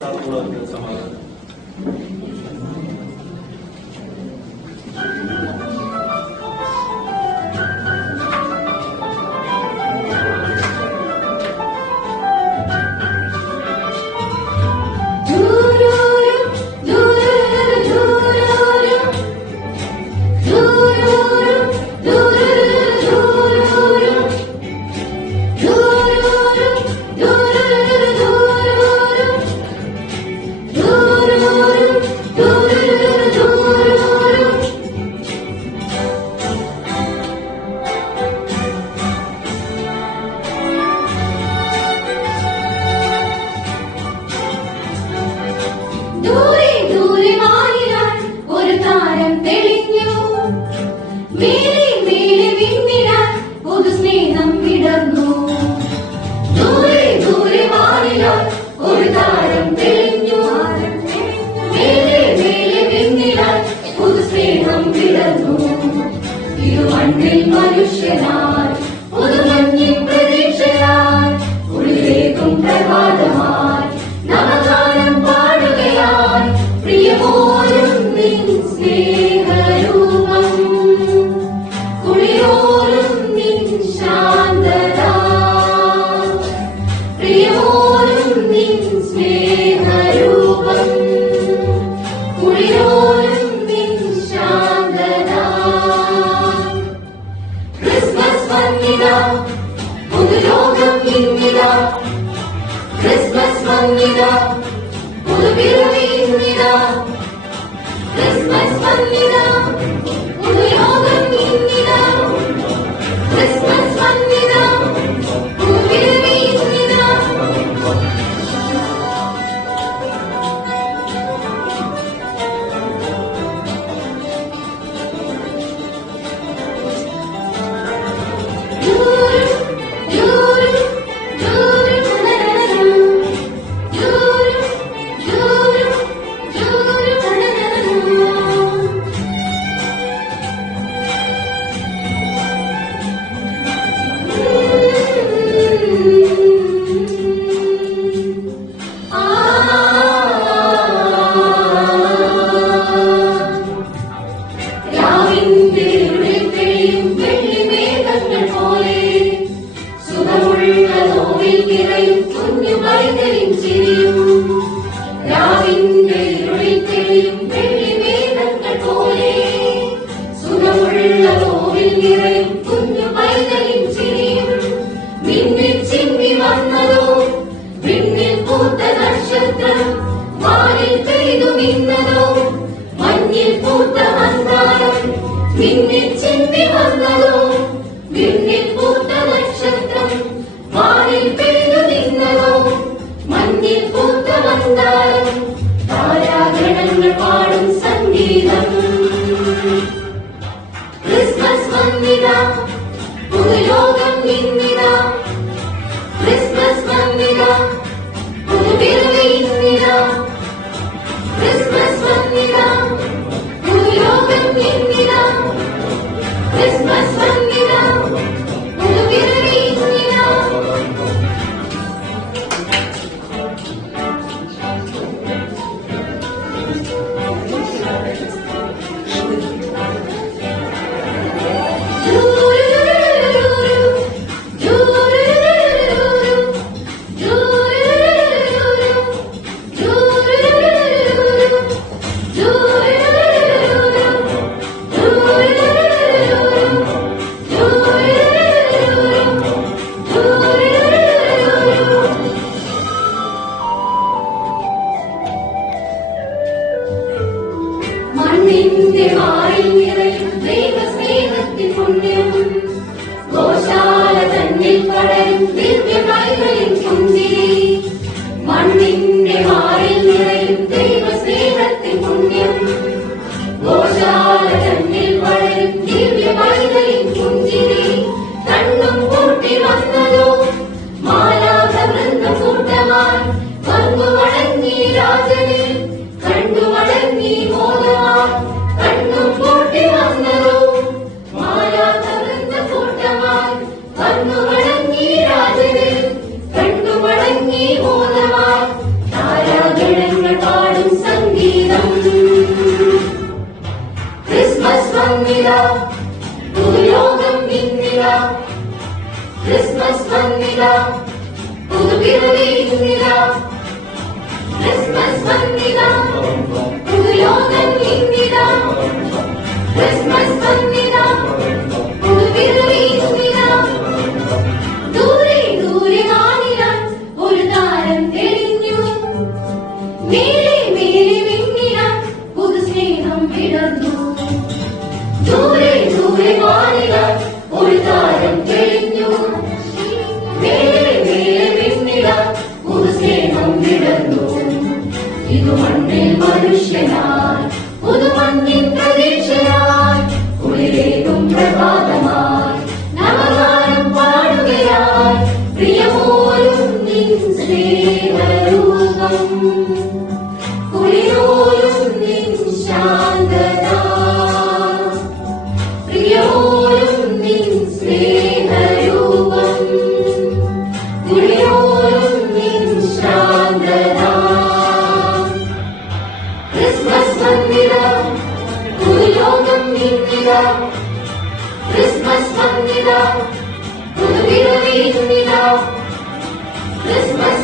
സമാധാനം. മനുഷ്യനായി പുതുമഞ്ഞിൻ പ്രതീക്ഷയായി ഉള്ളിലേക്കും പ്രഭാതമായി നവഗാനം പാടുകയായി പ്രിയമോരും നിൻ സ്നേഹരൂപം കുളിരോരും നിൻ ശാന്തത പ്രിയമോരും നിൻ സ്നേഹരൂപം കുളിരോരും നിൻ ശാന്തത പുതുലോകം ഇന്നിതാ ക്രിസ്മസ് വന്നിതാ പുതുപിറവി ഇന്നിതാ ക്രിസ്മസ് വന്നിതാ പുതുലോകം ഇന്നിതാ ക്രിസ്മസ് വന്നിതാ പുതുപിറവി ഇന്നിതാ താരാഗണങ്ങൾ പാടും സംഗീതം ക്രിസ്മസ് വന്നിതാ പുതുലോകം ഇന്നിതാ ക്രിസ്മസ് വന്നിതാ പുതുപിറവി ഇന്നിതാ ക്രിസ്മസ് വന്നിതാ പുതുലോകം ഇന്നിതാ ക്രിസ്മസ് വന്നിതാ പുതുപിറവി ഇന്നിതാ മണ്ണിന്റെ മാറിൽ നിറയും ദൈവസ്നേഹത്തിൻ പുണ്യം ഗോശാല തന്നിൽ പടരും ദിവ്യകൈകളിൻ പുഞ്ചിരി മണ്ണിന്റെ മാറിൽ നിറയും ദൈവസ്നേഹത്തിൻ പുണ്യം ഗോശാല തന്നിൽ പടരും ദിവ്യകൈകളിൻ പുഞ്ചിരി കണ്ണും പൂട്ടി വന്നതോ മാലാഖ വൃന്ദം കൂട്ടമായി വന്നു വണങ്ങി രാജനെ കണ്ടു വണങ്ങി മോദമായി കണ്ണും പൂട്ടി വന്നതോ മാലാഖ വൃന്ദം കൂട്ടമായി വന്നു വണങ്ങി രാജനെ ഇത് മണ്ണിൽ മനുഷ്യനായി പുതുമണ്ണിൻ പ്രതീക്ഷയായി കുളിരേകും പ്രഭാതമായി നവഗാനം പാടുകയായി പ്രിയമോലും നിൻ സ്നേഹരൂപം കുളിരോലും നിൻ ശാന്തത പ്രിയമോലും നിൻ സ്നേഹരൂപം കുളിരോലും നിൻ ശാന്തത ക്രിസ്മസ് വന്നിത പുതുലോകം ഇന്നിത ക്രിസ്മസ് വന്നിത പുതുവിധ ക്രിസ്മസ്